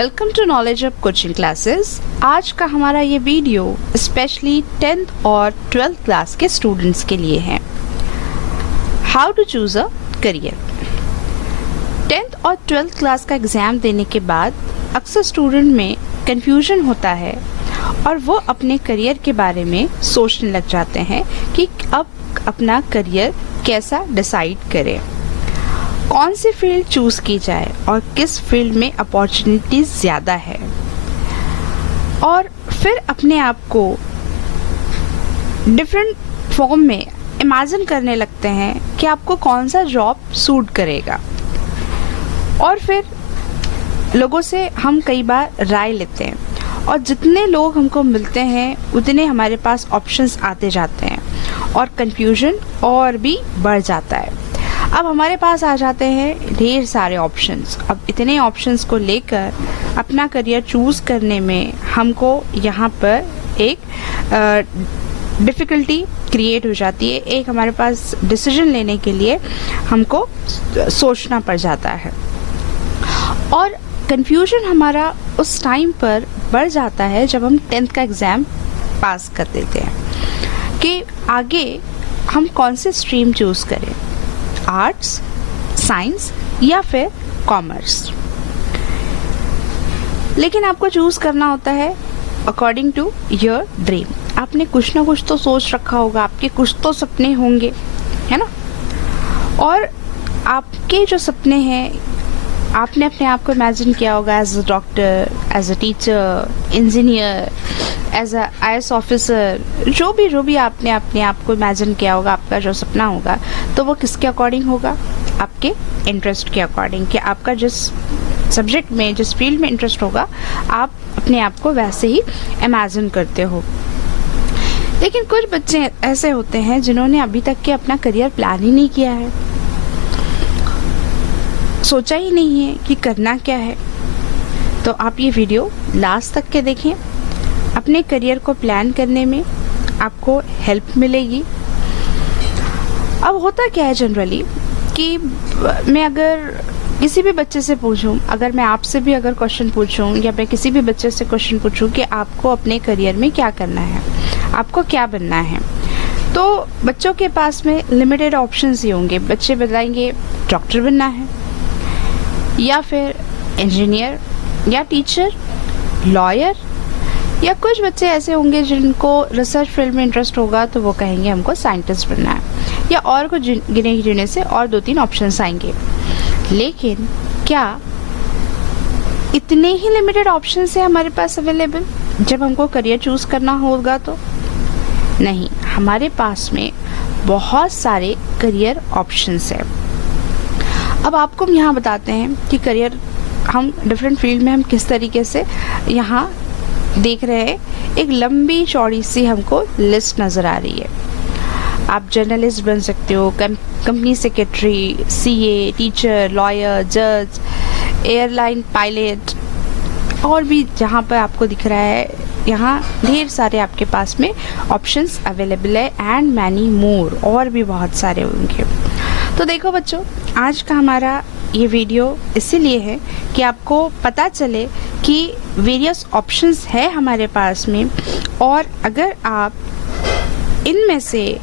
Welcome to knowledge up coaching classes. आज का हमारा ये वीडियो स्पेशली 10th और 12th क्लास के स्टूडेंट्स के लिए है। How to choose a career. 10th और 12th क्लास का एग्ज़ाम देने के बाद अक्सर स्टूडेंट में कंफ्यूजन होता है और वो अपने करियर के बारे में सोचने लग जाते हैं कि अब अपना करियर कैसा डिसाइड करें, कौन सी फील्ड चूज़ की जाए और किस फील्ड में अपॉर्चुनिटीज़ ज़्यादा है, और फिर अपने आप को डिफरेंट फॉर्म में इमेजिन करने लगते हैं कि आपको कौन सा जॉब सूट करेगा। और फिर लोगों से हम कई बार राय लेते हैं और जितने लोग हमको मिलते हैं उतने हमारे पास ऑप्शंस आते जाते हैं और कन्फ्यूजन और भी बढ़ जाता है। अब हमारे पास आ जाते हैं ढेर सारे ऑप्शंस। अब इतने ऑप्शंस को लेकर अपना करियर चूज़ करने में हमको यहाँ पर एक डिफ़िकल्टी क्रिएट हो जाती है। एक हमारे पास डिसीजन लेने के लिए हमको सोचना पड़ जाता है और कन्फ्यूजन हमारा उस टाइम पर बढ़ जाता है जब हम 10th का एग्ज़ाम पास कर देते हैं कि आगे हम कौन से स्ट्रीम चूज़ करें, आर्ट्स, साइंस या फिर कॉमर्स। लेकिन आपको चूज़ करना होता है अकॉर्डिंग टू योर ड्रीम। आपने कुछ ना कुछ तो सोच रखा होगा, आपके कुछ तो सपने होंगे, है ना। और आपके जो सपने हैं आपने अपने आप को इमेजिन किया होगा as a doctor, as a teacher, engineer, as a IAS officer, जो भी आपने अपने आप को इमेजिन किया होगा, आपका जो सपना होगा, तो वो किसके अकॉर्डिंग होगा? आपके इंटरेस्ट के अकॉर्डिंग, कि आपका जिस सब्जेक्ट में, जिस फील्ड में इंटरेस्ट होगा, आप अपने आप को वैसे ही इमेजिन करते हो। लेकिन कुछ बच्चे ऐसे होते हैं जिन्होंने अभी तक के अपना करियर प्लान ही नहीं किया है, सोचा ही नहीं है कि करना क्या है। तो आप ये वीडियो लास्ट तक के देखें, अपने करियर को प्लान करने में आपको हेल्प मिलेगी। अब होता क्या है जनरली कि मैं अगर किसी भी बच्चे से पूछूं, अगर मैं आपसे भी अगर क्वेश्चन पूछूं या मैं किसी भी बच्चे से क्वेश्चन पूछूं कि आपको अपने करियर में क्या करना है, आपको क्या बनना है, तो बच्चों के पास में लिमिटेड ऑप्शंस ही होंगे। बच्चे बताएंगे डॉक्टर बनना है या फिर इंजीनियर या टीचर, लॉयर, या कुछ बच्चे ऐसे होंगे जिनको रिसर्च फील्ड में इंटरेस्ट होगा तो वो कहेंगे हमको साइंटिस्ट बनना है, या और कुछ गिने गिने से और 2-3 ऑप्शंस आएंगे। लेकिन क्या इतने ही लिमिटेड ऑप्शंस हैं हमारे पास अवेलेबल जब हमको करियर चूज़ करना होगा? तो नहीं, हमारे पास में बहुत सारे करियर ऑप्शंस हैं। अब आपको हम यहाँ बताते हैं कि करियर हम डिफरेंट फील्ड में हम किस तरीके से यहाँ देख रहे हैं। एक लंबी चौड़ी सी हमको लिस्ट नज़र आ रही है। आप जर्नलिस्ट बन सकते हो, company secretary, CA, teacher, lawyer, जज, एयरलाइन पायलट, और भी जहाँ पर आपको दिख रहा है यहाँ ढेर सारे आपके पास में ऑप्शंस अवेलेबल है एंड मैनी मोर, और भी बहुत सारे होंगे। तो देखो बच्चों, आज का हमारा ये वीडियो इसीलिए है कि आपको पता चले कि वेरियस ऑप्शंस है हमारे पास में, और अगर आप इनमें से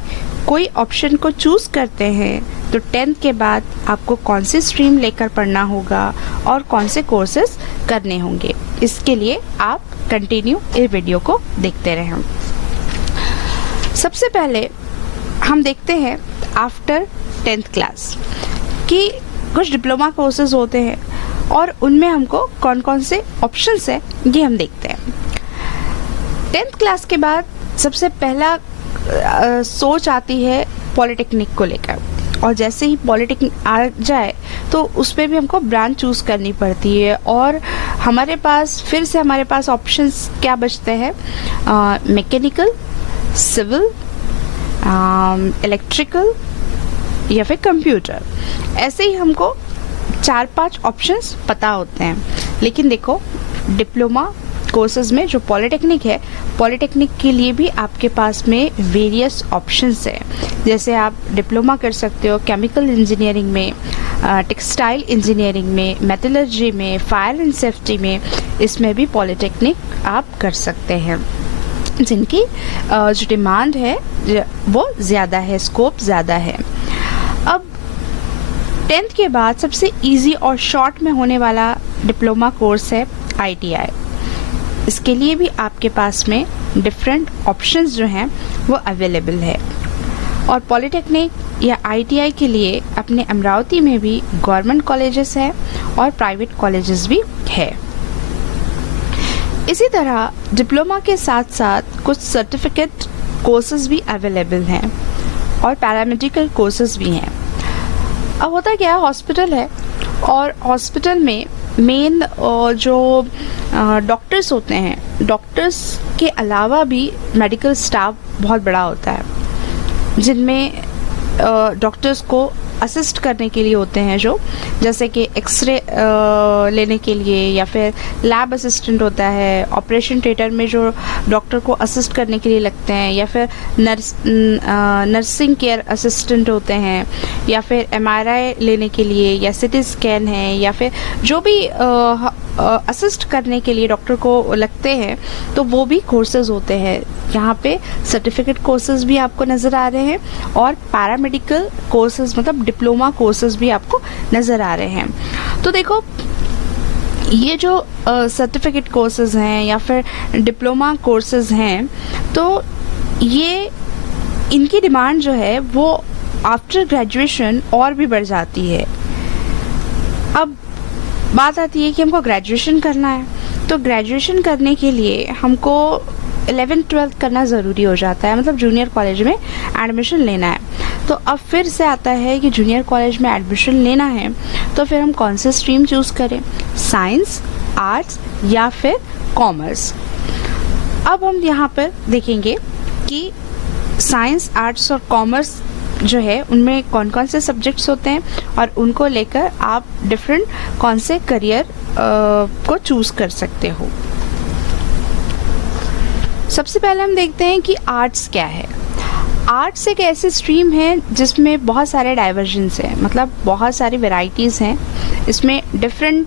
कोई ऑप्शन को चूज़ करते हैं तो 10th के बाद आपको कौन सी स्ट्रीम लेकर पढ़ना होगा और कौन से कोर्सेज करने होंगे। इसके लिए आप कंटिन्यू इस वीडियो को देखते रहें। सबसे पहले हम देखते हैं आफ्टर 10th क्लास कि कुछ डिप्लोमा कोर्सेज होते हैं और उनमें हमको कौन कौन से ऑप्शंस हैं ये हम देखते हैं। 10th क्लास के बाद सबसे पहला सोच आती है पॉलिटेक्निक को लेकर, और जैसे ही पॉलिटेक्निक आ जाए तो उस पर भी हमको ब्रांच चूज़ करनी पड़ती है, और हमारे पास ऑप्शंस क्या बचते हैं? मैकेनिकल, सिविल, इलेक्ट्रिकल या फिर कंप्यूटर। ऐसे ही हमको 4-5 ऑप्शंस पता होते हैं। लेकिन देखो, डिप्लोमा कोर्सेज में जो पॉलिटेक्निक है, पॉलिटेक्निक के लिए भी आपके पास में वेरियस ऑप्शंस है। जैसे आप डिप्लोमा कर सकते हो केमिकल इंजीनियरिंग में, टेक्सटाइल इंजीनियरिंग में, मेटलर्जी में, फायर एंड सेफ्टी में, इसमें भी पॉलिटेक्निक आप कर सकते हैं, जिनकी जो डिमांड है वो ज़्यादा है, स्कोप ज़्यादा है। अब 10th के बाद सबसे इजी और शॉर्ट में होने वाला डिप्लोमा कोर्स है ITI। इसके लिए भी आपके पास में डिफरेंट ऑप्शंस जो हैं वो अवेलेबल है। और पॉलिटेक्निक या ITI के लिए अपने अमरावती में भी गवर्नमेंट कॉलेजेस है और प्राइवेट कॉलेजेस भी है। इसी तरह डिप्लोमा के साथ साथ कुछ सर्टिफिकेट कोर्सेज भी अवेलेबल हैं और पैरामेडिकल कोर्सेज भी हैं। अब होता क्या है, हॉस्पिटल है और हॉस्पिटल में मेन जो डॉक्टर्स होते हैं, डॉक्टर्स के अलावा भी मेडिकल स्टाफ बहुत बड़ा होता है, जिनमें डॉक्टर्स को असिस्ट करने के लिए होते हैं, जो जैसे कि एक्सरे लेने के लिए, या फिर लैब असिस्टेंट होता है, ऑपरेशन थिएटर में जो डॉक्टर को असिस्ट करने के लिए लगते हैं, या फिर नर्सिंग केयर असिस्टेंट होते हैं, या फिर MRI लेने के लिए, या CT स्कैन है, या फिर जो भी असिस्ट करने के लिए डॉक्टर को लगते हैं, तो वो भी कोर्सेज होते हैं। यहाँ पे सर्टिफिकेट कोर्सेज भी आपको नज़र आ रहे हैं और पैरामेडिकल कोर्सेज मतलब डिप्लोमा कोर्सेज भी आपको नज़र आ रहे हैं। तो देखो, ये जो सर्टिफिकेट कोर्सेज हैं या फिर डिप्लोमा कोर्सेज हैं, तो ये इनकी डिमांड जो है वो आफ्टर ग्रेजुएशन और भी बढ़ जाती है। अब बात आती है कि हमको ग्रेजुएशन करना है, तो ग्रेजुएशन करने के लिए हमको 11th-12th करना ज़रूरी हो जाता है, मतलब जूनियर कॉलेज में एडमिशन लेना है। तो अब फिर से आता है कि जूनियर कॉलेज में एडमिशन लेना है, तो फिर हम कौन से स्ट्रीम चूज़ करें, साइंस, आर्ट्स या फिर कॉमर्स। अब हम यहाँ पर देखेंगे कि साइंस, आर्ट्स और कॉमर्स जो है उनमें कौन कौन से सब्जेक्ट्स होते हैं और उनको लेकर आप डिफरेंट कौन से करियर को चूज़ कर सकते हो। सबसे पहले हम देखते हैं कि आर्ट्स क्या है। आर्ट्स एक ऐसी स्ट्रीम है जिसमें बहुत सारे डाइवर्जन्स हैं, मतलब बहुत सारी वैरायटीज़ हैं। इसमें डिफरेंट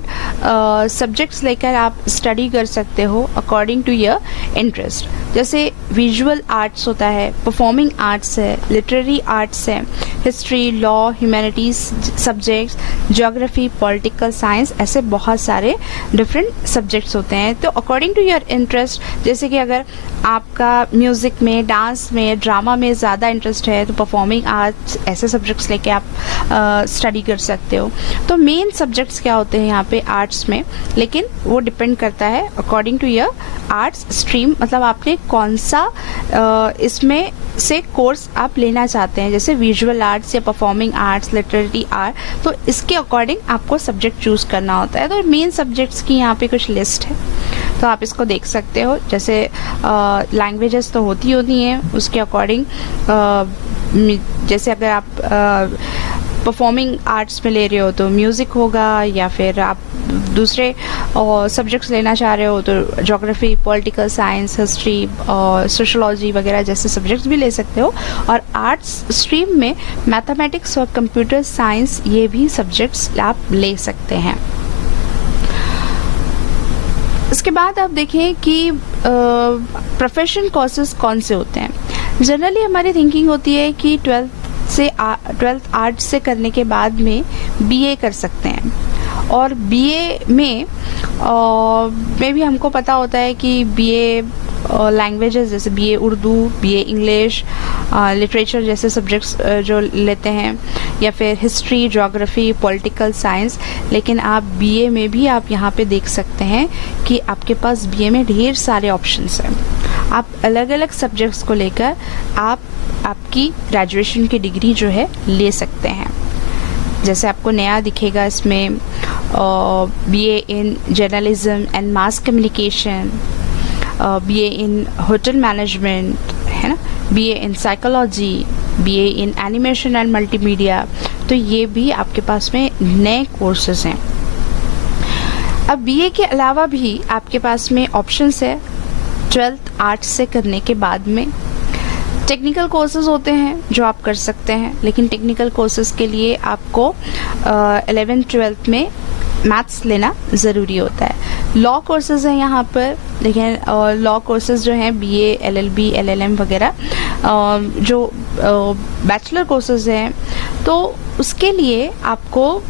सब्जेक्ट्स लेकर आप स्टडी कर सकते हो अकॉर्डिंग टू योर इंटरेस्ट। जैसे विजुअल आर्ट्स होता है, परफॉर्मिंग आर्ट्स है, लिटरेरी आर्ट्स है, history, law, humanities subjects, geography, political science, ऐसे बहुत सारे डिफरेंट सब्जेक्ट्स होते हैं। तो अकॉर्डिंग टू योर इंटरेस्ट, जैसे कि अगर आपका म्यूज़िक में, डांस में, ड्रामा में ज़्यादा इंटरेस्ट है, तो परफॉर्मिंग आर्ट्स ऐसे सब्जेक्ट्स लेके आप स्टडी कर सकते हो। तो मेन सब्जेक्ट्स क्या होते हैं यहाँ पे आर्ट्स में, लेकिन वो डिपेंड करता है according to your arts stream, मतलब आपने कौन सा इसमें से कोर्स आप लेना चाहते हैं। जैसे विजुअल आर्ट्स या परफॉर्मिंग आर्ट्स, लिटरेरी आर्ट, तो इसके अकॉर्डिंग आपको सब्जेक्ट चूज़ करना होता है। तो मेन सब्जेक्ट्स की यहाँ पे कुछ लिस्ट है, तो आप इसको देख सकते हो। जैसे लैंग्वेजेस तो होती हैं, उसके अकॉर्डिंग जैसे अगर आप परफॉर्मिंग आर्ट्स में ले रहे हो तो म्यूज़िक होगा, या फिर आप दूसरे सब्जेक्ट्स लेना चाह रहे हो तो ज्योग्राफी, पॉलिटिकल साइंस, हिस्ट्री और सोशोलॉजी वगैरह जैसे सब्जेक्ट्स भी ले सकते हो। और आर्ट्स स्ट्रीम में मैथमेटिक्स और कंप्यूटर साइंस, ये भी सब्जेक्ट्स आप ले सकते हैं। इसके बाद आप देखें कि प्रोफेशनल कोर्सेज कौन से होते हैं। जनरली हमारी थिंकिंग होती है कि 12th आर्ट्स से करने के बाद में BA कर सकते हैं, और BA में भी हमको पता होता है कि BA लैंग्वेजेस जैसे BA Urdu, BA English, literature जैसे सब्जेक्ट्स जो लेते हैं, या फिर हिस्ट्री, ज्योग्राफी, पॉलिटिकल साइंस। लेकिन आप BA में भी आप यहाँ पे देख सकते हैं कि आपके पास BA में ढेर सारे ऑप्शंस हैं। आप अलग अलग सब्जेक्ट्स को लेकर आपकी ग्रेजुएशन की डिग्री जो है ले सकते हैं। जैसे आपको नया दिखेगा इसमें BA in journalism and mass communication, BA in hotel management, है ना, BA in psychology, BA in animation and multimedia. तो ये भी आपके पास में नए कोर्सेज हैं। अब बीए के अलावा भी आपके पास में ऑप्शंस है 12th आर्ट्स से करने के बाद में। टेक्निकल कोर्सेज होते हैं जो आप कर सकते हैं, लेकिन टेक्निकल कोर्सेज के लिए आपको 11th-12th में मैथ्स लेना ज़रूरी होता है। लॉ कोर्सेज हैं यहाँ पर, लेकिन लॉ कोर्सेज जो हैं बीए, एलएलबी, एलएलएम वगैरह जो बैचलर कोर्सेज हैं, तो उसके लिए आपको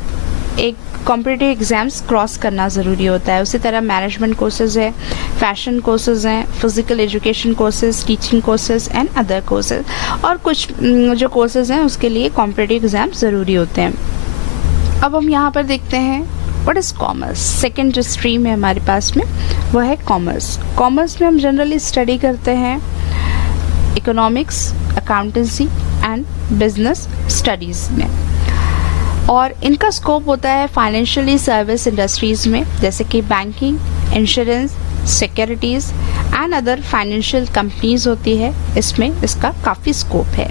एक कॉम्पिटिटिव एग्ज़ाम्स क्रॉस करना ज़रूरी होता है। उसी तरह मैनेजमेंट कोर्सेज है, फैशन कोर्सेज हैं, physical education courses, teaching courses and other courses, और कुछ जो कोर्सेज हैं उसके लिए कॉम्पिटिटिव एग्ज़ाम ज़रूरी होते हैं। अब हम यहाँ पर देखते हैं व्हाट इज़ कॉमर्स। सेकेंड जो स्ट्रीम है हमारे पास में वह है कॉमर्स। कॉमर्स में हम जनरली स्टडी करते हैं economics, accountancy and business studies में, और इनका स्कोप होता है फाइनेंशियली सर्विस इंडस्ट्रीज़ में, जैसे कि banking, insurance, securities and other financial companies होती है, इसमें इसका काफ़ी स्कोप है।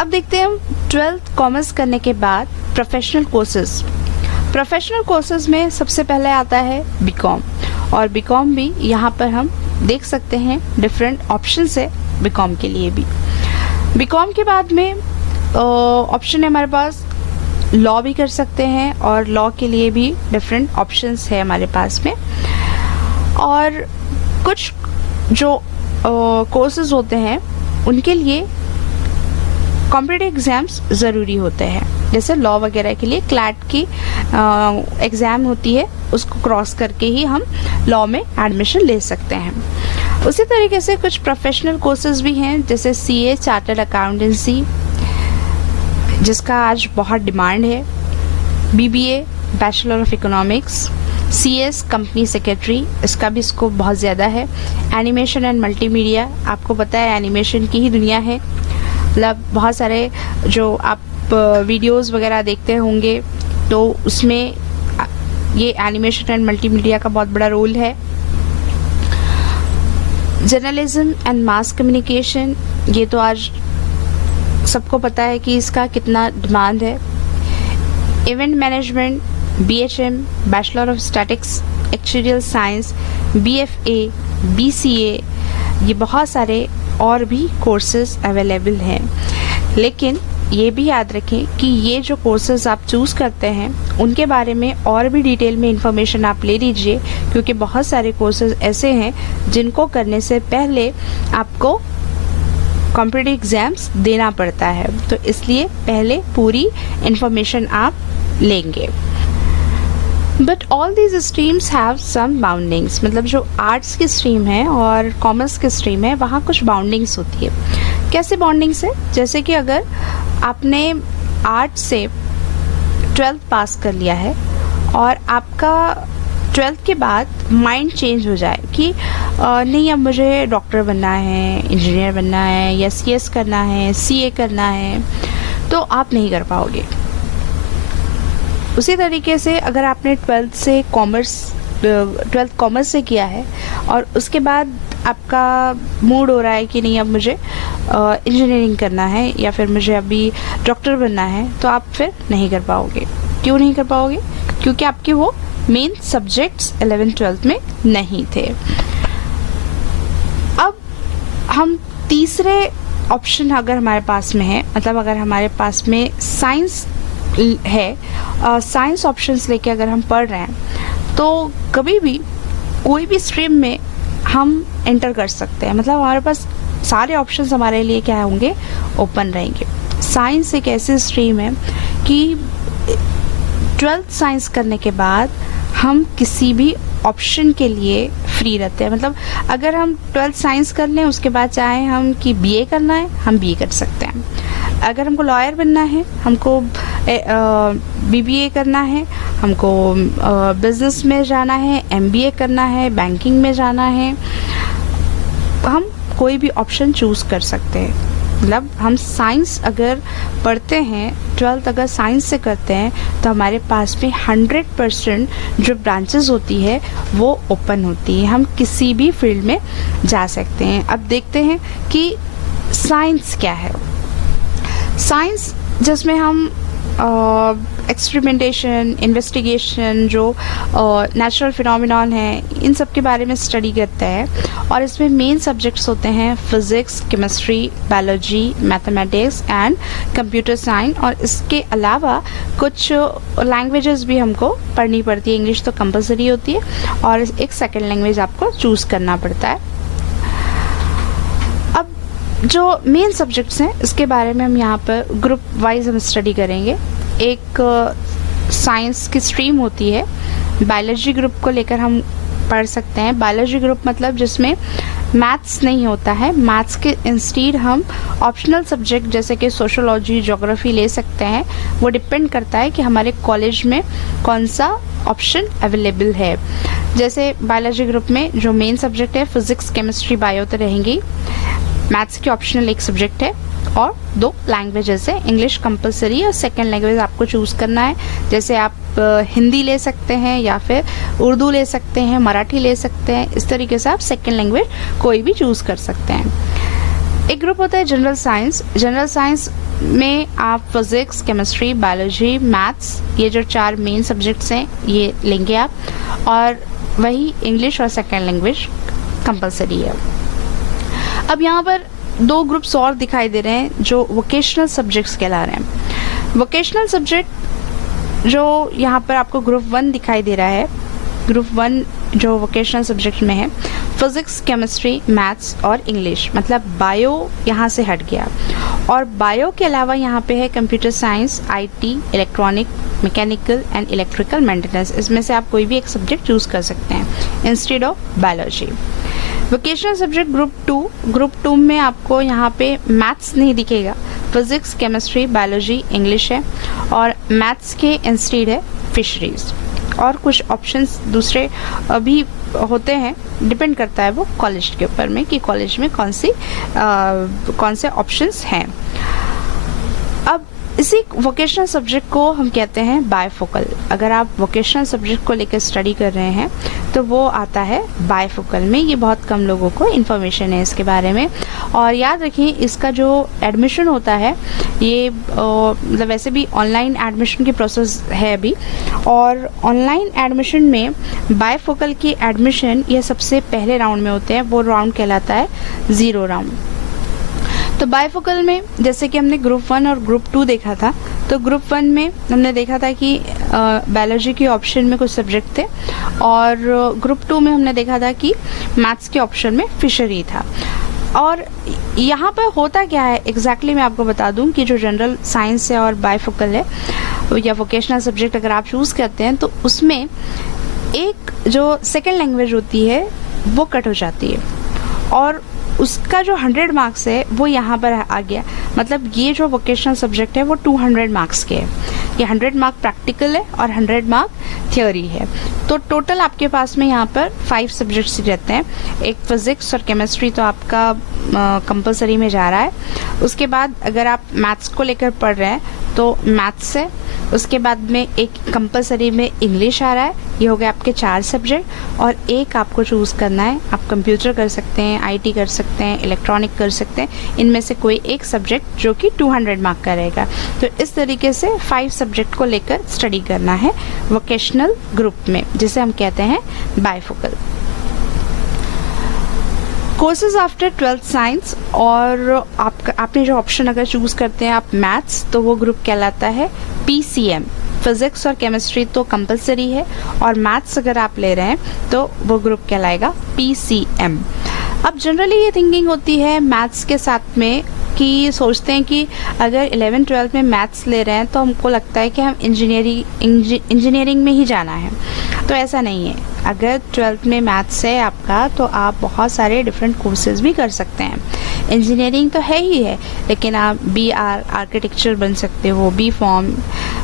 अब देखते हैं हम 12th कॉमर्स करने के बाद प्रोफेशनल कोर्सेज। प्रोफेशनल कोर्सेज में सबसे पहले आता है बीकॉम, और बीकॉम भी यहाँ पर हम देख सकते हैं डिफरेंट ऑप्शंस है बीकॉम के लिए भी। बीकॉम के बाद में ऑप्शन है हमारे पास लॉ भी कर सकते हैं, और लॉ के लिए भी डिफरेंट ऑप्शंस है हमारे पास में। और कुछ जो कोर्सेज होते हैं उनके लिए कॉम्पिटिटिव एग्ज़ाम्स ज़रूरी होते हैं, जैसे लॉ वगैरह के लिए क्लैट की एग्ज़ाम होती है, उसको क्रॉस करके ही हम लॉ में एडमिशन ले सकते हैं। उसी तरीके से कुछ प्रोफेशनल कोर्सेज भी हैं, जैसे सीए, चार्टर्ड अकाउंटेंसी, जिसका आज बहुत डिमांड है, BBA, bachelor of economics, CS, company secretary, इसका भी स्कोप बहुत ज़्यादा है। एनिमेशन एंड मल्टीमीडिया, आपको पता है एनिमेशन की ही दुनिया है, मतलब बहुत सारे जो आप वीडियोस वगैरह देखते होंगे तो उसमें ये एनिमेशन एंड मल्टीमीडिया का बहुत बड़ा रोल है। जर्नलिज्म एंड मास कम्युनिकेशन, ये तो आज सबको पता है कि इसका कितना डिमांड है। Event management, BHM, bachelor of statics, actuarial science, BFA, BCA, ये बहुत सारे और भी कोर्सेज अवेलेबल हैं। लेकिन ये भी याद रखें कि ये जो कोर्सेज आप चूज़ करते हैं उनके बारे में और भी डिटेल में इंफॉर्मेशन आप ले लीजिए, क्योंकि बहुत सारे कोर्सेज ऐसे हैं जिनको करने से पहले आपको कॉम्पिटिटिव एग्ज़ाम्स देना पड़ता है, तो इसलिए पहले पूरी इंफॉर्मेशन आप लेंगे। But all these streams have some boundings, मतलब जो आर्ट्स की स्ट्रीम है और कॉमर्स की स्ट्रीम है वहाँ कुछ बाउंडिंग्स होती है। कैसे बाउंडिंग्स है? जैसे कि अगर आपने आर्ट्स से 12th पास कर लिया है और आपका 12th के बाद माइंड चेंज हो जाए कि नहीं अब मुझे डॉक्टर बनना है, इंजीनियर बनना है, या सीएस करना है, सीए करना है, तो आप नहीं कर पाओगे। उसी तरीके से अगर आपने 12th कॉमर्स से किया है और उसके बाद आपका मूड हो रहा है कि नहीं अब मुझे इंजीनियरिंग करना है या फिर मुझे अभी डॉक्टर बनना है, तो आप फिर नहीं कर पाओगे। क्यों नहीं कर पाओगे? क्योंकि आपके वो मेन सब्जेक्ट्स 11th-12th में नहीं थे। अब हम तीसरे ऑप्शन अगर हमारे पास में है, मतलब अगर हमारे पास में साइंस है, साइंस ऑप्शंस लेके अगर हम पढ़ रहे हैं तो कभी भी कोई भी स्ट्रीम में हम एंटर कर सकते हैं, मतलब हमारे पास सारे ऑप्शंस हमारे लिए क्या होंगे, ओपन रहेंगे। साइंस एक ऐसी स्ट्रीम है कि 12th साइंस करने के बाद हम किसी भी ऑप्शन के लिए फ्री रहते हैं, मतलब अगर हम 12th साइंस कर लें उसके बाद चाहे हम कि बीए करना है हम बीए कर सकते हैं, अगर हमको लॉयर बनना है, हमको बीबीए करना है, हमको बिजनेस में जाना है, एमबीए करना है, बैंकिंग में जाना है, हम कोई भी ऑप्शन चूज़ कर सकते हैं। मतलब हम साइंस अगर पढ़ते हैं, 12th अगर साइंस से करते हैं तो हमारे पास में 100% जो ब्रांचेस होती है वो ओपन होती है, हम किसी भी फील्ड में जा सकते हैं। अब देखते हैं कि साइंस क्या है। साइंस जिसमें हम एक्सपेरिमेंटेशन, इन्वेस्टिगेशन, जो नेचुरल फिनोमिनॉन है, इन सब के बारे में स्टडी करता है। और इसमें मेन सब्जेक्ट्स होते हैं physics, chemistry, biology, mathematics and computer science. और इसके अलावा कुछ लैंग्वेजेस भी हमको पढ़नी पड़ती है। इंग्लिश तो कंपलसरी होती है और एक सेकेंड लैंग्वेज आपको चूज़ करना पड़ता है। जो मेन सब्जेक्ट्स हैं इसके बारे में हम यहाँ पर ग्रुप वाइज हम स्टडी करेंगे। एक साइंस की स्ट्रीम होती है, बायोलॉजी ग्रुप को लेकर हम पढ़ सकते हैं। बायोलॉजी ग्रुप मतलब जिसमें मैथ्स नहीं होता है, मैथ्स के इंस्टीड हम ऑप्शनल सब्जेक्ट जैसे कि सोशोलॉजी, ज्योग्राफी ले सकते हैं। वो डिपेंड करता है कि हमारे कॉलेज में कौन सा ऑप्शन अवेलेबल है। जैसे बायोलॉजी ग्रुप में जो मेन सब्जेक्ट है फिज़िक्स, केमिस्ट्री, बायो तो रहेंगी। मैथ्स की ऑप्शनल एक सब्जेक्ट है और 2 लैंग्वेजेस है। इंग्लिश कंपलसरी और सेकेंड लैंग्वेज आपको चूज़ करना है। जैसे आप हिंदी ले सकते हैं या फिर उर्दू ले सकते हैं, मराठी ले सकते हैं। इस तरीके से आप सेकेंड लैंग्वेज कोई भी चूज़ कर सकते हैं। एक ग्रुप होता है जनरल साइंस। जनरल साइंस में आप फिज़िक्स, केमिस्ट्री, बायोलॉजी, मैथ्स, ये जो 4 मेन सब्जेक्ट्स हैं ये लेंगे आप। और वही इंग्लिश और सेकेंड लैंग्वेज कंपलसरी है। अब यहाँ पर 2 ग्रुप्स और दिखाई दे रहे हैं जो वोकेशनल सब्जेक्ट्स कहला रहे हैं। वोकेशनल सब्जेक्ट जो यहाँ पर आपको ग्रुप 1 दिखाई दे रहा है, ग्रुप 1 जो वोकेशनल सब्जेक्ट में है फिज़िक्स, केमिस्ट्री, मैथ्स और इंग्लिश, मतलब बायो यहाँ से हट गया। और बायो के अलावा यहाँ पे है computer science, IT, electronic, mechanical and electrical maintenance. इसमें से आप कोई भी एक सब्जेक्ट चूज़ कर सकते हैं instead of biology. Vocational subject group 2 में आपको यहाँ पे मैथ्स नहीं दिखेगा। फिज़िक्स, केमिस्ट्री, बायोलॉजी, इंग्लिश है और मैथ्स के इंस्टीड है फिशरीज। और कुछ ऑप्शंस दूसरे भी होते हैं, डिपेंड करता है वो कॉलेज के ऊपर में कि कॉलेज में कौन से ऑप्शंस हैं। अब इसी वोकेशनल सब्जेक्ट को हम कहते हैं बायफोकल। अगर आप वोकेशनल सब्जेक्ट को लेकर स्टडी कर रहे हैं तो वो आता है बायफोकल में। ये बहुत कम लोगों को इन्फॉर्मेशन है इसके बारे में। और याद रखिए इसका जो एडमिशन होता है ये मतलब वैसे भी ऑनलाइन एडमिशन की प्रोसेस है अभी। और ऑनलाइन एडमिशन में बायफोकल की एडमिशन ये सबसे पहले राउंड में होते हैं। वो राउंड कहलाता है 0 राउंड। तो बायफोकल में जैसे कि हमने ग्रुप 1 और ग्रुप 2 देखा था, तो ग्रुप 1 में हमने देखा था कि बायोलॉजी के ऑप्शन में कुछ सब्जेक्ट थे और ग्रुप 2 में हमने देखा था कि मैथ्स के ऑप्शन में फिशरी था। और यहाँ पर होता क्या है एग्जैक्टली मैं आपको बता दूँ कि जो जनरल साइंस है और बायफोकल है या वोकेशनल सब्जेक्ट अगर आप चूज़ करते हैं तो उसमें एक जो सेकेंड लैंग्वेज होती है वो कट हो जाती है और उसका जो 100 मार्क्स है वो यहाँ पर आ गया। मतलब ये जो वोकेशनल सब्जेक्ट है वो 200 मार्क्स के है। ये 100 मार्क प्रैक्टिकल है और 100 मार्क थ्योरी है। तो टोटल आपके पास में यहाँ पर 5 सब्जेक्ट्स रहते हैं। एक फिज़िक्स और केमिस्ट्री तो आपका कंपलसरी में जा रहा है। उसके बाद अगर आप मैथ्स को लेकर पढ़ रहे हैं तो मैथ्स है। उसके बाद में एक कंपलसरी में इंग्लिश आ रहा है। ये हो गए आपके 4 सब्जेक्ट और एक आपको चूज़ करना है। आप कंप्यूटर कर सकते हैं, आईटी कर सकते हैं, इलेक्ट्रॉनिक कर सकते हैं। इनमें से कोई एक सब्जेक्ट जो कि 200 मार्क का रहेगा। तो इस तरीके से 5 सब्जेक्ट को लेकर स्टडी करना है वोकेशनल ग्रुप में, जिसे हम कहते हैं bifocal. Courses after 12th science और आपने जो ऑप्शन अगर चूज़ करते हैं आप मैथ्स, तो वो ग्रुप कहलाता है PCM। फिज़िक्स और केमिस्ट्री तो कंपलसरी है और मैथ्स अगर आप ले रहे हैं तो वो ग्रुप कहलाएगा PCM। अब जनरली ये थिंकिंग होती है मैथ्स के साथ में कि सोचते हैं कि अगर 11th-12th में मैथ्स ले रहे हैं तो हमको लगता है कि हम इंजीनियरिंग में ही जाना है। तो ऐसा नहीं है। अगर 12th में मैथ्स है आपका तो आप बहुत सारे डिफरेंट कोर्सेज भी कर सकते हैं। इंजीनियरिंग तो है ही है, लेकिन आप BR आर्किटेक्चर बन सकते हो, B.Pharm,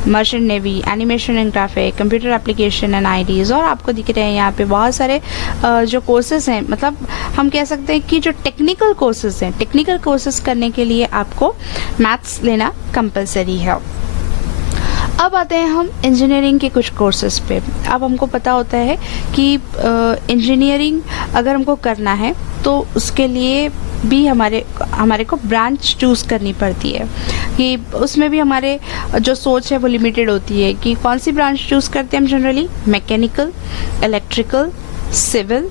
merchant navy, animation and graphic, computer application and ITs। और आपको दिख रहे हैं यहाँ पे बहुत सारे जो कोर्सेज हैं, मतलब हम कह सकते हैं कि जो टेक्निकल कोर्सेज हैं, टेक्निकल कोर्सेज करने के लिए आपको मैथ्स लेना कंपलसरी है। अब आते हैं हम इंजीनियरिंग के कुछ कोर्सेज पे। अब हमको पता होता है कि इंजीनियरिंग अगर हमको करना है तो उसके लिए भी हमारे को ब्रांच चूज़ करनी पड़ती है। कि उसमें भी हमारे जो सोच है वो लिमिटेड होती है कि कौन सी ब्रांच चूज़ करते हैं हम generally, mechanical, electrical, civil,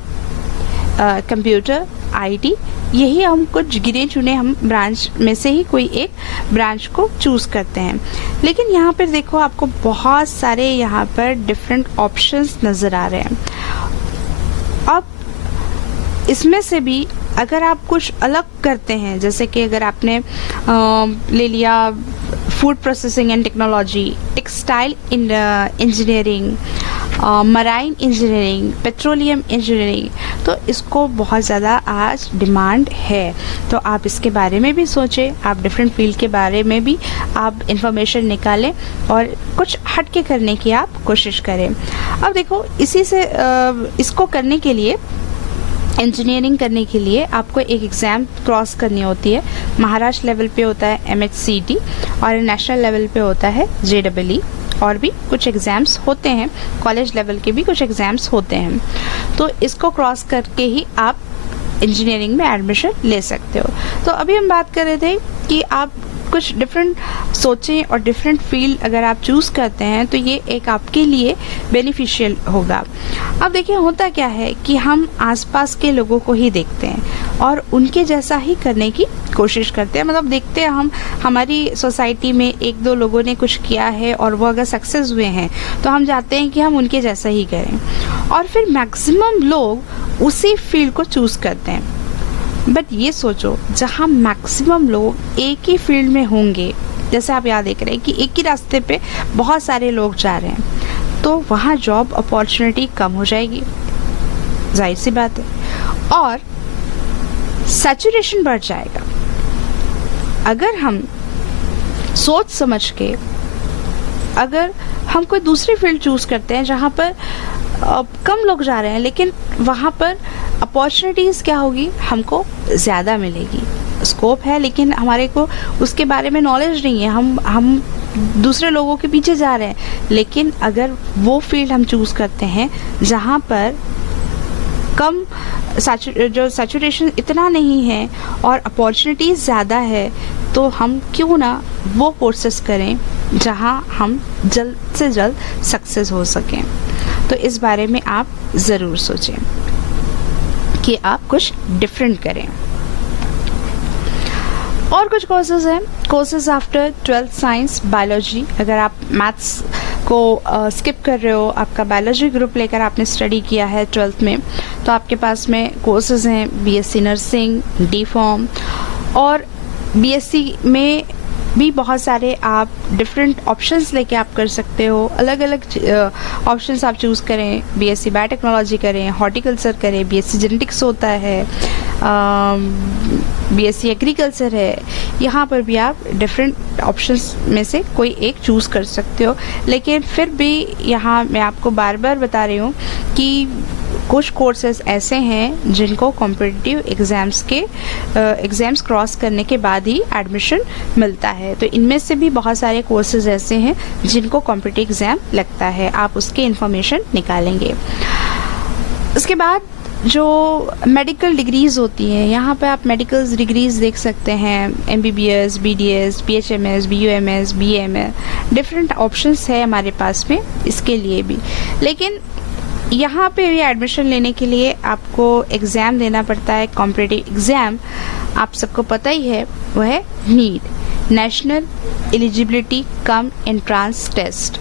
computer, IT, यही हम कुछ गिने चुने हम ब्रांच में से ही कोई एक ब्रांच को चूज़ करते हैं। लेकिन यहाँ पर देखो आपको बहुत सारे यहाँ पर डिफरेंट ऑप्शंस नज़र आ रहे हैं। अब इसमें से भी अगर आप कुछ अलग करते हैं, जैसे कि अगर आपने ले लिया food processing and technology, textile engineering, marine engineering, petroleum engineering, तो इसको बहुत ज़्यादा आज डिमांड है। तो आप इसके बारे में भी सोचें, आप डिफरेंट फील्ड के बारे में भी आप इंफॉर्मेशन निकालें और कुछ हट के करने की आप कोशिश करें। अब देखो इसी से इसको करने के लिए, इंजीनियरिंग करने के लिए आपको एक एग्ज़ाम क्रॉस करनी होती है। महाराष्ट्र लेवल पे होता है MHCT और नेशनल लेवल पे होता है JEE, और भी कुछ एग्ज़ाम्स होते हैं, कॉलेज लेवल के भी कुछ एग्ज़ाम्स होते हैं। तो इसको क्रॉस करके ही आप इंजीनियरिंग में एडमिशन ले सकते हो। तो अभी हम बात कर रहे थे कि आप कुछ डिफरेंट सोचें और डिफरेंट फील्ड अगर आप चूज़ करते हैं तो ये एक आपके लिए बेनिफिशियल होगा। अब देखिए होता क्या है कि हम आसपास के लोगों को ही देखते हैं और उनके जैसा ही करने की कोशिश करते हैं। मतलब देखते हैं हम, हमारी सोसाइटी में एक दो लोगों ने कुछ किया है और वो अगर सक्सेस हुए हैं तो हम चाहते हैं कि हम उनके जैसा ही करें, और फिर मैक्सिमम लोग उसी फील्ड को चूज़ करते हैं। बट ये सोचो, जहाँ मैक्सिमम लोग एक ही फील्ड में होंगे, जैसे आप यहाँ देख रहे हैं कि एक ही रास्ते पे बहुत सारे लोग जा रहे हैं, तो वहाँ जॉब अपॉर्चुनिटी कम हो जाएगी, जाहिर सी बात है, और सैचुरेशन बढ़ जाएगा। अगर हम सोच समझ के अगर हम कोई दूसरी फील्ड चूज़ करते हैं जहाँ पर कम लोग जा रहे हैं, लेकिन वहाँ पर अपॉर्चुनिटीज़ क्या होगी, हमको ज़्यादा मिलेगी। स्कोप है लेकिन हमारे को उसके बारे में नॉलेज नहीं है, हम दूसरे लोगों के पीछे जा रहे हैं। लेकिन अगर वो फील्ड हम चूज़ करते हैं जहाँ पर कम जो सैचुरेशन इतना नहीं है और अपॉर्चुनिटीज़ ज़्यादा है, तो हम क्यों ना वो कोर्सेस करें जहाँ हम जल्द से जल्द सक्सेस हो सकें। तो इस बारे में आप ज़रूर सोचें कि आप कुछ डिफरेंट करें। और कुछ कोर्सेज हैं, courses after 12th science biology. अगर आप मैथ्स को स्किप कर रहे हो, आपका बायोलॉजी ग्रुप लेकर आपने स्टडी किया है 12th में, तो आपके पास में कोर्सेज हैं BSc नर्सिंग, D.Pharm, और BSc में भी बहुत सारे आप डिफरेंट ऑप्शंस लेके आप कर सकते हो। अलग अलग ऑप्शंस आप चूज़ करें, BSc बायोटेक्नोलॉजी करें, हॉर्टिकल्चर करें, BSc जेनेटिक्स होता है, BSc एग्रीकल्चर है। यहाँ पर भी आप डिफरेंट ऑप्शंस में से कोई एक चूज़ कर सकते हो। लेकिन फिर भी यहाँ मैं आपको बार बार बता रही हूँ कि कुछ कोर्सेज ऐसे हैं जिनको कॉम्पिटिटिव एग्ज़ाम्स क्रॉस करने के बाद ही एडमिशन मिलता है। तो इनमें से भी बहुत सारे कोर्सेज ऐसे हैं जिनको कॉम्पिटिटिव एग्ज़ाम लगता है, आप उसके इन्फॉर्मेशन निकालेंगे। उसके बाद जो मेडिकल डिग्रीज़ होती हैं, यहाँ पे आप मेडिकल डिग्रीज़ देख सकते हैं, MBBS, BDS, BHMS, BUMS, BAMS, different options है हमारे पास में इसके लिए भी। लेकिन यहाँ पे भी एडमिशन लेने के लिए आपको एग्ज़ाम देना पड़ता है, कॉम्पिटिटिव एग्ज़ाम, आप सबको पता ही है, वो है NEET, national eligibility cum entrance test.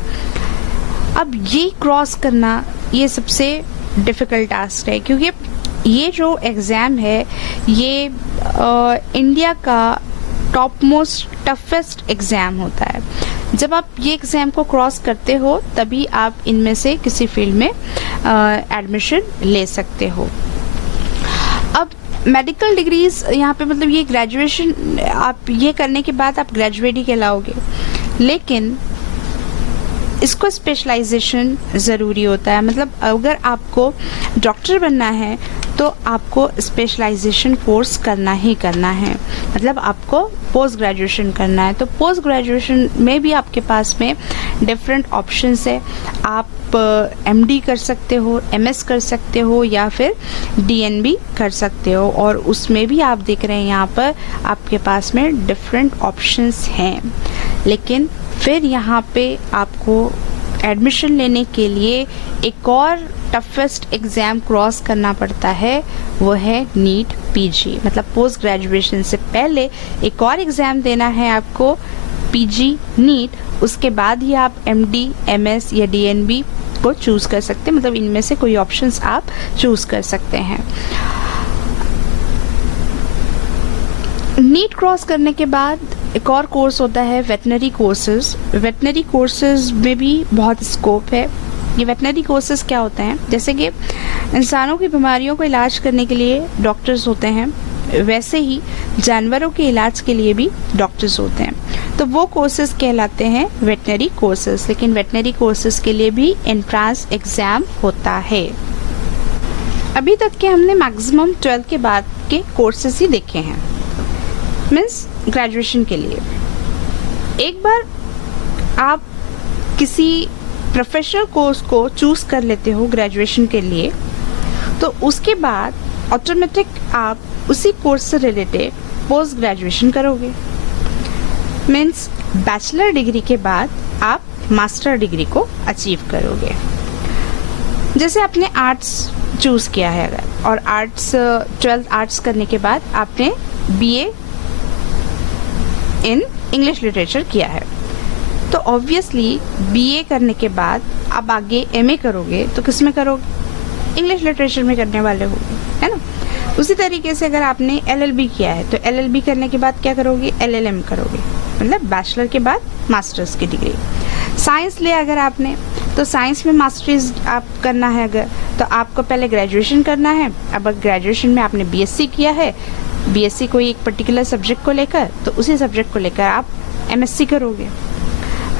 अब ये क्रॉस करना ये सबसे डिफ़िकल्ट टास्क है, क्योंकि ये जो एग्ज़ाम है ये इंडिया का टॉप मोस्ट टफेस्ट एग्ज़ाम होता है। जब आप ये एग्ज़ाम को क्रॉस करते हो तभी आप इनमें से किसी फील्ड में एडमिशन ले सकते हो। अब मेडिकल डिग्रीज़ यहाँ पे मतलब ये ग्रेजुएशन आप ये करने के बाद आप ग्रेजुएट ही कहलाओगे, लेकिन इसको स्पेशलाइजेशन ज़रूरी होता है। मतलब अगर आपको डॉक्टर बनना है तो आपको स्पेशलाइजेशन कोर्स करना ही करना है, मतलब आपको पोस्ट ग्रेजुएशन करना है। तो पोस्ट ग्रेजुएशन में भी आपके पास में डिफरेंट ऑप्शंस है। आप एमडी कर सकते हो, एमएस कर सकते हो, या फिर डीएनबी कर सकते हो, और उसमें भी आप देख रहे हैं यहाँ पर आपके पास में डिफरेंट ऑप्शंस हैं। लेकिन फिर यहाँ पे आपको एडमिशन लेने के लिए एक और टफेस्ट एग्ज़ाम क्रॉस करना पड़ता है, वो है नीट पीजी। मतलब पोस्ट ग्रेजुएशन से पहले एक और एग्ज़ाम देना है आपको, पीजी नीट। उसके बाद ही आप एमडी, एमएस या डीएनबी को चूज़ कर सकते हैं, मतलब इनमें से कोई ऑप्शंस आप चूज़ कर सकते हैं। नीट क्रॉस करने के बाद एक और कोर्स होता है वेटनरी कोर्सेज। वेटनरी कोर्सेज में भी बहुत स्कोप है। ये वेटनरी कोर्सेज क्या होते हैं, जैसे कि इंसानों की बीमारियों को इलाज करने के लिए डॉक्टर्स होते हैं, वैसे ही जानवरों के इलाज के लिए भी डॉक्टर्स होते हैं। तो वो कोर्सेज कहलाते हैं वेटनरी कोर्सेज। लेकिन वेटनरी कोर्सेज के लिए भी एंट्रेंस एग्ज़ाम होता है। अभी तक के हमने मैक्सिमम 12th के बाद के कोर्सेज ही देखे हैं, मीन्स ग्रेजुएशन के लिए। एक बार आप किसी प्रोफेशनल कोर्स को चूज़ कर लेते हो ग्रेजुएशन के लिए, तो उसके बाद ऑटोमेटिक आप उसी कोर्स से रिलेटेड पोस्ट ग्रेजुएशन करोगे। मीन्स बैचलर डिग्री के बाद आप मास्टर डिग्री को अचीव करोगे। जैसे आपने आर्ट्स चूज़ किया है अगर, और आर्ट्स 12th आर्ट्स करने के बाद आपने बीए इन इंग्लिश लिटरेचर किया है, तो ऑब्वियसली बीए करने के बाद आप आगे एमए करोगे तो किस में करोगे? इंग्लिश लिटरेचर में करने वाले हो, है ना। उसी तरीके से अगर आपने एलएलबी किया है तो एलएलबी करने के बाद क्या करोगे? एलएलएम करोगे, मतलब बैचलर के बाद मास्टर्स की डिग्री। साइंस लिया अगर आपने, तो साइंस में मास्टर्स आप करना है अगर, तो आपको पहले ग्रेजुएशन करना है। अब ग्रेजुएशन में आपने बीएससी किया है, बीएससी कोई एक पर्टिकुलर सब्जेक्ट को लेकर, तो उसी सब्जेक्ट को लेकर आप एमएससी करोगे।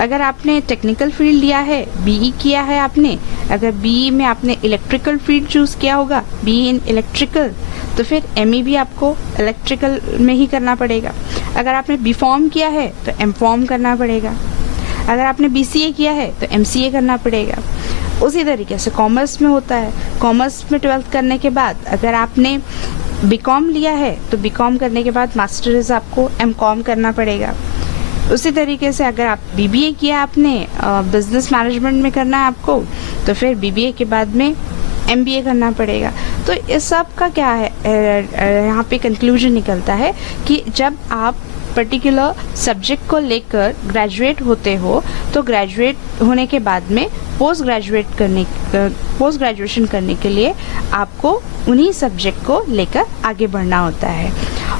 अगर आपने टेक्निकल फील्ड लिया है, बीई किया है आपने, अगर बीई में आपने इलेक्ट्रिकल फील्ड चूज़ किया होगा, बीई इन इलेक्ट्रिकल, तो फिर एमई भी आपको इलेक्ट्रिकल में ही करना पड़ेगा। अगर आपने बीफॉर्म किया है तो एमफॉर्म करना पड़ेगा। अगर आपने बीसीए किया है तो एमसीए करना पड़ेगा। उसी तरीके से कॉमर्स में होता है। कॉमर्स में 12th करने के बाद अगर आपने बीकॉम लिया है तो बीकॉम करने के बाद मास्टर्स आपको एमकॉम करना पड़ेगा। उसी तरीके से अगर आप बीबीए किया आपने, बिजनेस मैनेजमेंट में करना है आपको, तो फिर बीबीए के बाद में एमबीए करना पड़ेगा। तो इस सब का क्या है, यहाँ पे कंक्लूजन निकलता है कि जब आप पर्टिकुलर सब्जेक्ट को लेकर ग्रेजुएट होते हो, तो ग्रेजुएट होने के बाद में पोस्ट ग्रेजुएशन करने के लिए आपको उन्हीं सब्जेक्ट को लेकर आगे बढ़ना होता है।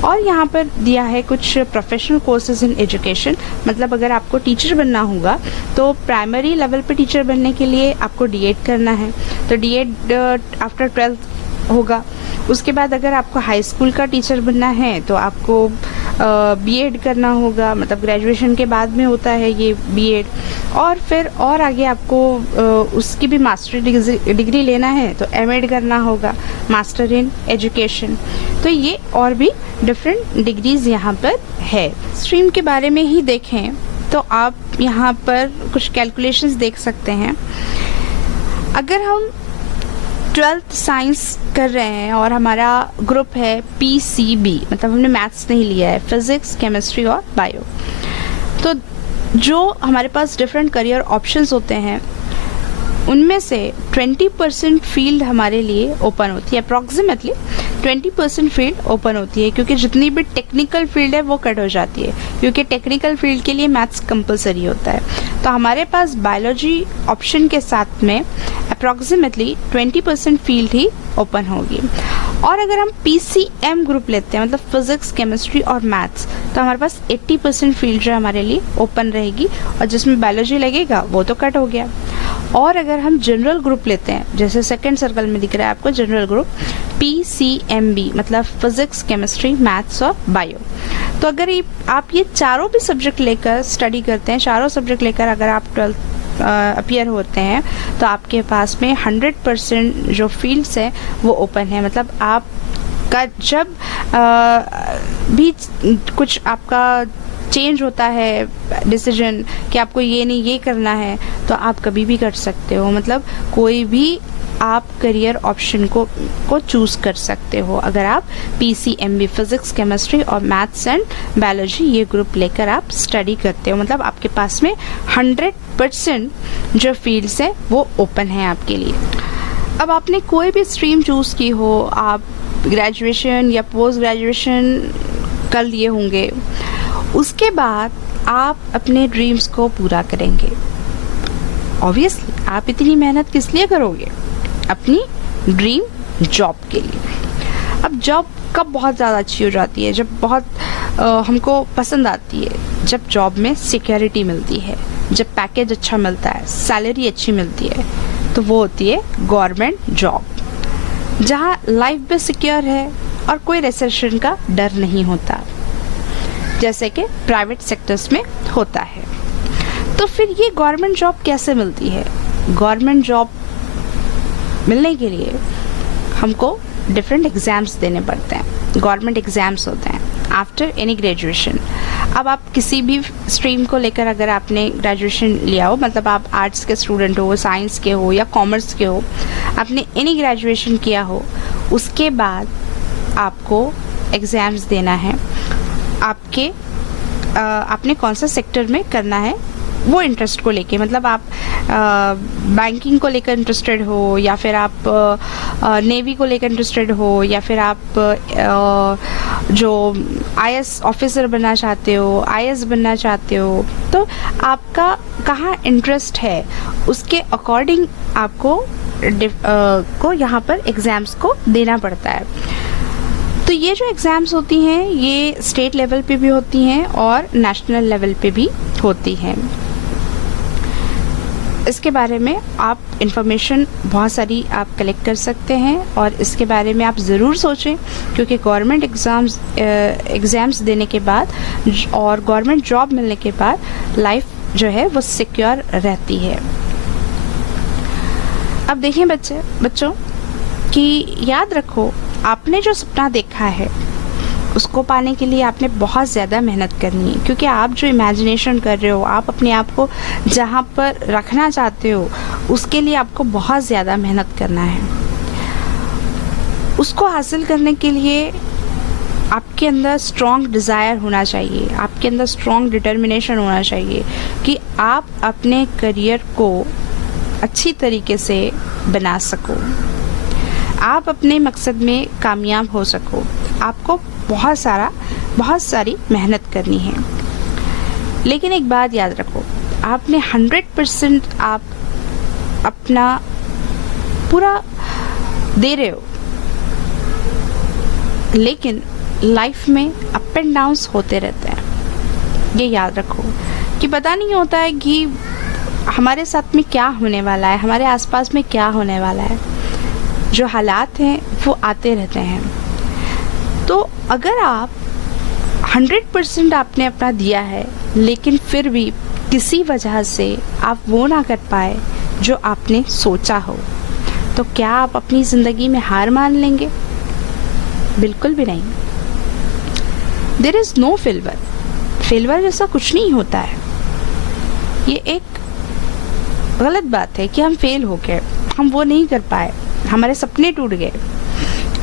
और यहाँ पर दिया है कुछ प्रोफेशनल कोर्सेज इन एजुकेशन, मतलब अगर आपको टीचर बनना होगा तो प्राइमरी लेवल पे टीचर बनने के लिए आपको डीएड करना है, तो डीएड आफ्टर 12th होगा। उसके बाद अगर आपको हाई स्कूल का टीचर बनना है तो आपको बीएड करना होगा, मतलब ग्रेजुएशन के बाद में होता है ये बीएड। और फिर और आगे आपको उसकी भी मास्टर डिग्री लेना है तो एमएड करना होगा, मास्टर इन एजुकेशन। तो ये और भी डिफरेंट डिग्रीज यहाँ पर है। स्ट्रीम के बारे में ही देखें तो आप यहाँ पर कुछ कैलकुलेशंस देख सकते हैं। अगर हम 12th साइंस कर रहे हैं और हमारा ग्रुप है पीसीबी, मतलब हमने मैथ्स नहीं लिया है, फिजिक्स, केमिस्ट्री और बायो, तो जो हमारे पास डिफरेंट करियर ऑप्शंस होते हैं उनमें से 20% फील्ड हमारे लिए ओपन होती है, अप्रॉक्सीमेटली 20% फील्ड ओपन होती है, क्योंकि जितनी भी टेक्निकल फील्ड है वो कट हो जाती है, क्योंकि टेक्निकल फील्ड के लिए मैथ्स कंपलसरी होता है। तो हमारे पास बायोलॉजी ऑप्शन के साथ में अप्रॉक्सीमेटली 20% फील्ड ही ओपन होगी। और अगर हम पीसीएम ग्रुप लेते हैं, मतलब फिजिक्स, केमिस्ट्री और मैथ्स, तो हमारे पास 80% फील्ड जो हमारे लिए ओपन रहेगी, और जिसमें बायोलॉजी लगेगा वो तो कट हो गया। और अगर हम जनरल ग्रुप लेते हैं, जैसे सेकंड सर्कल में दिख रहा है आपको जनरल ग्रुप पीसीएमबी, मतलब फिजिक्स, केमिस्ट्री, मैथ्स और बायो, तो अगर आप ये चारों भी सब्जेक्ट लेकर स्टडी करते हैं, चारों सब्जेक्ट लेकर अगर आप 12th अपीयर होते हैं तो आपके पास में 100% जो फील्ड्स हैं वो ओपन है। मतलब आपका जब भी कुछ आपका चेंज होता है डिसीजन कि आपको ये नहीं ये करना है, तो आप कभी भी कर सकते हो। मतलब कोई भी आप करियर ऑप्शन को चूज़ कर सकते हो अगर आप PCMB फिज़िक्स, केमिस्ट्री और मैथ्स एंड बायोलॉजी ये ग्रुप लेकर आप स्टडी करते हो। मतलब आपके पास में 100% जो फील्ड्स है वो ओपन है आपके लिए। अब आपने कोई भी स्ट्रीम चूज़ की हो, आप ग्रेजुएशन या पोस्ट ग्रेजुएशन कर लिए होंगे, उसके बाद आप अपने ड्रीम्स को पूरा करेंगे। ऑब्वियसली आप इतनी मेहनत किस लिए करोगे? अपनी ड्रीम जॉब के लिए। अब जॉब कब बहुत ज़्यादा अच्छी हो जाती है? जब बहुत हमको पसंद आती है, जब जॉब में सिक्योरिटी मिलती है, जब पैकेज अच्छा मिलता है, सैलरी अच्छी मिलती है, तो वो होती है गवर्नमेंट जॉब, जहाँ लाइफ भी सिक्योर है और कोई रिसेशन का डर नहीं होता जैसे कि प्राइवेट सेक्टर्स में होता है। तो फिर ये गवर्नमेंट जॉब कैसे मिलती है? गवर्नमेंट जॉब मिलने के लिए हमको डिफरेंट एग्ज़ाम्स देने पड़ते हैं। गवर्नमेंट एग्ज़ाम्स होते हैं आफ्टर एनी ग्रेजुएशन। अब आप किसी भी स्ट्रीम को लेकर अगर आपने ग्रेजुएशन लिया हो, मतलब आप आर्ट्स के स्टूडेंट हो, साइंस के हो या कॉमर्स के हो, आपने एनी ग्रेजुएशन किया हो, उसके बाद आपको एग्ज़ाम्स देना है। आपने कौन सा सेक्टर में करना है वो इंटरेस्ट को लेके, मतलब आप बैंकिंग को लेकर इंटरेस्टेड हो, या फिर आप नेवी को लेकर इंटरेस्टेड हो, या फिर आप जो IAS ऑफिसर बनना चाहते हो, IAS बनना चाहते हो, तो आपका कहाँ इंटरेस्ट है उसके अकॉर्डिंग आपको को यहाँ पर एग्ज़ाम्स को देना पड़ता है। तो ये जो एग्ज़ाम्स होती हैं ये स्टेट लेवल पे भी होती हैं और नेशनल लेवल पे भी होती हैं। इसके बारे में आप इंफॉर्मेशन बहुत सारी आप कलेक्ट कर सकते हैं और इसके बारे में आप ज़रूर सोचें, क्योंकि गवर्नमेंट एग्ज़ाम्स देने के बाद और गवर्नमेंट जॉब मिलने के बाद लाइफ जो है वो सिक्योर रहती है। अब देखें बच्चों कि याद रखो, आपने जो सपना देखा है उसको पाने के लिए आपने बहुत ज़्यादा मेहनत करनी है, क्योंकि आप जो इमेजिनेशन कर रहे हो, आप अपने आप को जहाँ पर रखना चाहते हो उसके लिए आपको बहुत ज़्यादा मेहनत करना है। उसको हासिल करने के लिए आपके अंदर स्ट्रॉन्ग डिज़ायर होना चाहिए, आपके अंदर स्ट्रॉन्ग डिटर्मिनेशन होना चाहिए कि आप अपने करियर को अच्छी तरीके से बना सको, आप अपने मकसद में कामयाब हो सको। आपको बहुत सारी मेहनत करनी है। लेकिन एक बात याद रखो, आपने 100% आप अपना पूरा दे रहे हो, लेकिन लाइफ में अप एंड डाउन्स होते रहते हैं। ये याद रखो कि पता नहीं होता है कि हमारे साथ में क्या होने वाला है, हमारे आसपास में क्या होने वाला है। जो हालात हैं वो आते रहते हैं। तो अगर आप 100% आपने अपना दिया है, लेकिन फिर भी किसी वजह से आप वो ना कर पाए जो आपने सोचा हो, तो क्या आप अपनी ज़िंदगी में हार मान लेंगे? बिल्कुल भी नहीं। There is no failure. Failure जैसा कुछ नहीं होता है। ये एक गलत बात है कि हम फेल हो गए, हम वो नहीं कर पाए, हमारे सपने टूट गए।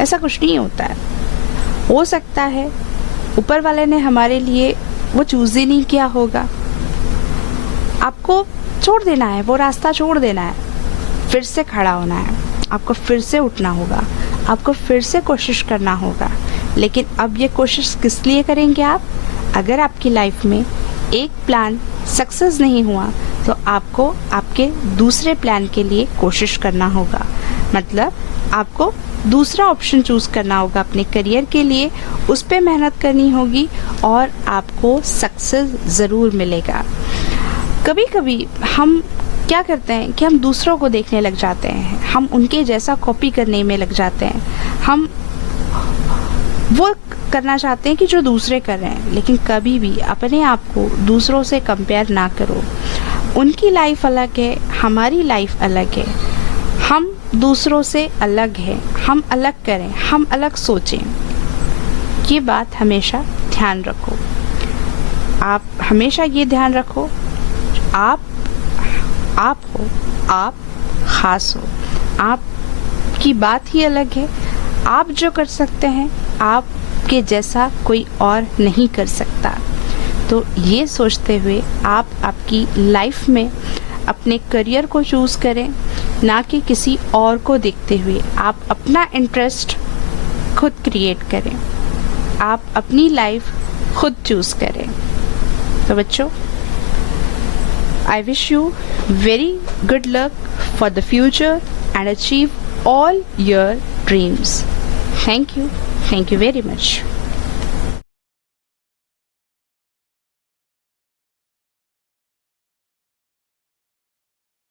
ऐसा कुछ नहीं होता है। हो सकता है ऊपर वाले ने हमारे लिए वो चूज़ ही नहीं किया होगा। आपको छोड़ देना है, वो रास्ता छोड़ देना है, फिर से खड़ा होना है, आपको फिर से उठना होगा, आपको फिर से कोशिश करना होगा। लेकिन अब ये कोशिश किस लिए करेंगे आप? अगर आपकी लाइफ में एक प्लान सक्सेस नहीं हुआ तो आपको आपके दूसरे प्लान के लिए कोशिश करना होगा। मतलब आपको दूसरा ऑप्शन चूज़ करना होगा अपने करियर के लिए, उस पर मेहनत करनी होगी और आपको सक्सेस ज़रूर मिलेगा। कभी कभी हम क्या करते हैं कि हम दूसरों को देखने लग जाते हैं, हम उनके जैसा कॉपी करने में लग जाते हैं, हम वो करना चाहते हैं कि जो दूसरे कर रहे हैं। लेकिन कभी भी अपने आप को दूसरों से कंपेयर ना करो। उनकी लाइफ अलग है, हमारी लाइफ अलग है, हम दूसरों से अलग हैं, हम अलग करें, हम अलग सोचें। ये बात हमेशा ध्यान रखो। आप हमेशा ये ध्यान रखो, आप हो, आप ख़ास हो, आपकी बात ही अलग है। आप जो कर सकते हैं, आपके जैसा कोई और नहीं कर सकता। तो ये सोचते हुए आप आपकी लाइफ में अपने करियर को चूज़ करें, ना कि किसी और को देखते हुए। आप अपना इंटरेस्ट खुद क्रिएट करें, आप अपनी लाइफ खुद चूज़ करें। तो बच्चों, I wish you very good luck for the future and achieve all your dreams. Thank you very much.